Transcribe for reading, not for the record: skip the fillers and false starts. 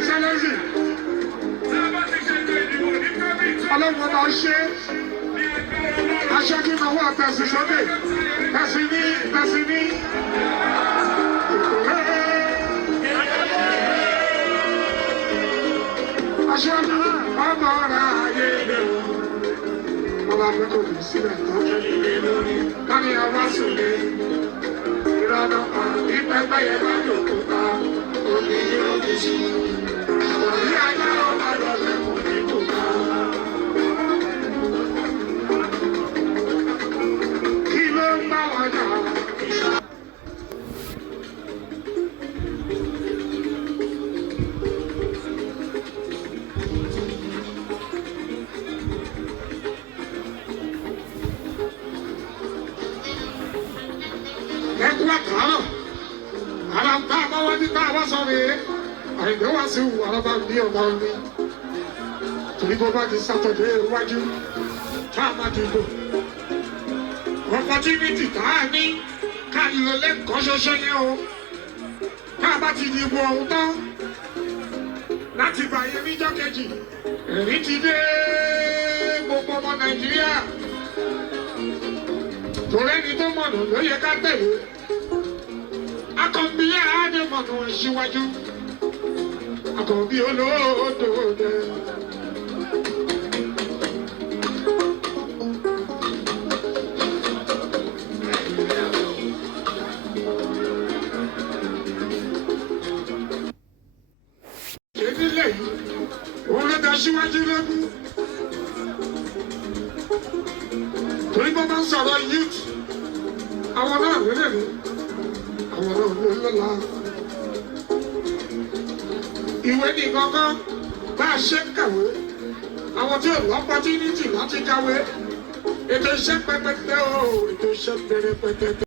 Excellency. Ọlọ́run ọba ṣe aṣojú náà wà tẹ̀sí sókè tẹ̀sí ní. Aṣojú ọmọ ọ̀rọ̀ ayé lè wò. Ọba akẹ́kọ̀ọ́ kò sílẹ̀ tán. Káni ọba sùnlé. Ìrọ̀nà kan ìpẹ́pẹ́ yẹn bá dòkó ta. Omi yóò fi sí. Òní ajá ọba lọ́lẹ̀ kò ní kó ká. Kí ló ń bá wọn jà? Àìgbẹ́ wá sí àràbà ní ọ̀gá omi torí bó bá di sátọ̀dé iwájú tá a máa dìbò opportunity tá a ní ká lọ lẹ́kọ̀ọ́ ṣoṣo yẹn o tá a bá ti dìbò ọ̀hún tán láti bàyẹ níjọ́ kejì èrí ti dé gbogbo ọmọ Nàìjíríà torí ẹni tó mọ̀nà ló yẹ ká tẹ̀lé akọ̀ǹbíyà á dé mọ̀nà ìṣíwájú. Àkànbí olóòdò dẹ. Ìdílé yìí, òun ló dá síwájú lógún. Torí bó bá ń sọ̀rọ̀ youth, àwọn náà ló lè ní, àwọn náà ló lọ́la. Ìwé ní kankan bá a ṣe ń kàwé àwọn tí ò lọ́pọ́tínítì láti kàwé ètò iṣẹ́ pẹpẹtẹ o ètò iṣẹ́ pẹrẹpẹtẹ.